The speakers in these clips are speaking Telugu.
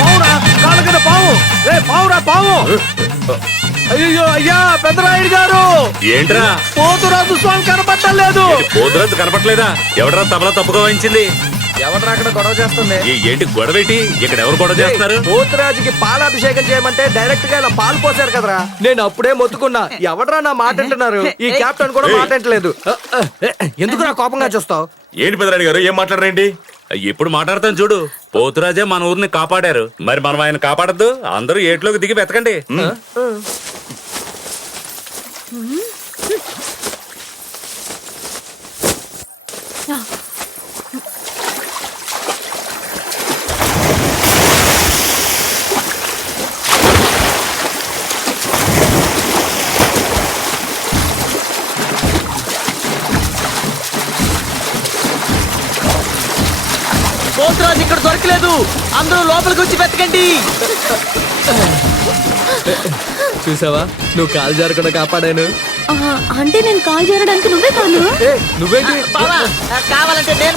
పావురా కాళ్ళ కింద పావు. పావురా పావు. అయ్యో అయ్యా పెద్దరాయుడు గారు. ఏంట్రా? పోతురాజు స్వామి కనపట్టలేదు. పోతురాజు కనపట్లేదా? ఎవడరా తబలా తప్పుగా వహించింది? ఎవరు అక్కడ గొడవ చేస్తుంది? ఏంటి గొడవ ఏంటి? ఇక్కడ ఎవరు గొడవ చేస్తున్నారు? పోతురాజుకి పాలాభిషేకం చేయమంటే డైరెక్ట్ గా ఇలా పాలు పోసారు కదరా. నేను అప్పుడే మొత్తుకున్నా. ఎవడరా నా మాట అంటున్నారు? ఈ కెప్టెన్ కూడా మాట అంటలేదు. ఎందుకు నా కోపంగా చూస్తావు? ఏంటి పెద్దరాయుడు గారు ఏం మాట్లాడరేంటి? ఎప్పుడు మాట్లాడతాను చూడు. పోతురాజే మన ఊరిని కాపాడారు, మరి మనం ఆయన కాపాడద్దు? అందరూ ఏట్లోకి దిగి వెతకండి. పోతురాజు ఇక్కడ దొరకలేదు. అందరూ లోపలికి వచ్చి వెతకండి. చూసావా, నువ్వు కాలు జారకుండా కాపాడాను. అంటే నేను కాలు జారడానికి నువ్వే కాను. నువ్వేంటి కావాలంటే నేను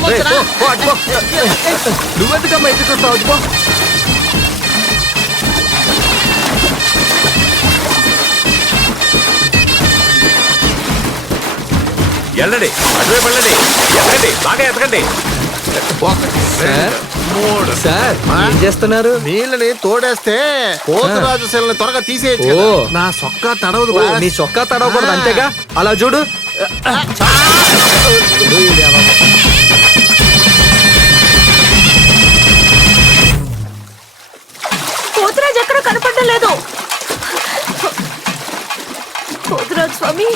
నువ్వెందుకమ్మా ఎత్తి చూస్తావు? వెళ్ళండి, అటువైపు వెళ్ళండి. ఎతకండి, బాగా ఎతకండి. సార్ ఏం చేస్తున్నారు? నీళ్ళని తోడేస్తే పోతురాజు సెల్ని త్వరగా తీసేయచ్చు. నా సొక్కా తడవదు. నీ చొక్కా తడవకూడదు అంతేగా. అలా చూడు. పోతురాజు ఎక్కడ కనపడడం లేదు. పోతురాజు స్వామి,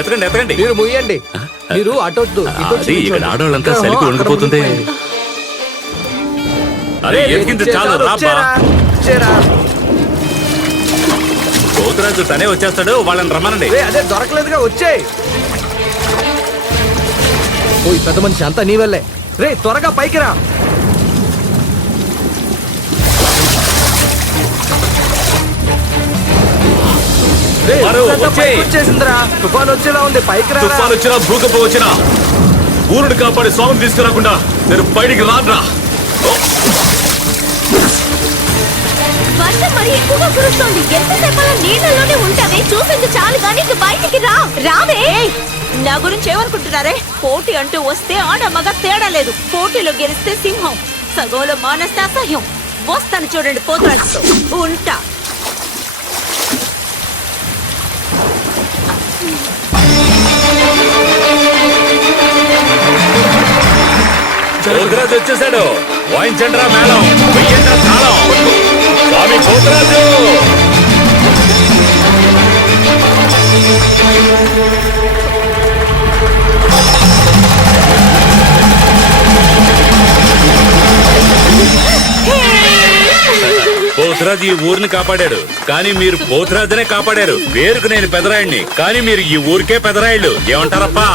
ఎతకండి ఎతకండి. మీరు ముయ్యండి. మీరు అటొద్దు. ఇక్కడ ఆడవాళ్ళంతా సలికి ఉండిపోతుంది. అరే ఎతికింది చాలు. పోతురాజు తనే వచ్చేస్తాడు, వాళ్ళని రమ్మనండి. అదే దొరకలేదుగా, వచ్చేయ్. ఓ పెద్ద మనిషి అంతా నీ వల్లే. రే త్వరగా పైకి రా. వచ్చేసిందిరా. తుఫాన్ వచ్చేలా ఉంది, పైకి రా. తుఫాన్ వచ్చినా భూకంపం వచ్చినా ఊరుని కాపాడి స్వామిని తీసుకురాకుండా నేను బయటికి రానురా. వర్షం మరి ఎక్కువగా కురుస్తోంది. ఎంతసేపు నీళ్ళలోనే ఉంటావే? చూసింది చాలు కానీ బయటికి రా. రావే. నా గురించి ఏమనుకుంటున్నారే? పోటీ అంటూ వస్తే ఆడ మగ తేడా లేదు. పోటీలో గెలిస్తే సింహం, సగంలో మానేస్తే అసహ్యం. వస్తాను చూడండి పోతురాజుతో. ఉంటా. పోతురాజు వచ్చేసాడు. వాయించండ్రా మేళం, వెయ్యండ్రా తాళం. స్వామి పోతురాజు. పోతురాజు ఈ ఊరిని కాపాడాడు, కానీ మీరు పోతురాజునే కాపాడారు. పేరుకు నేను పెదరాయుడిని, కానీ మీరు ఈ ఊరికే పెదరాయుళ్ళు. ఏమంటారప్పా?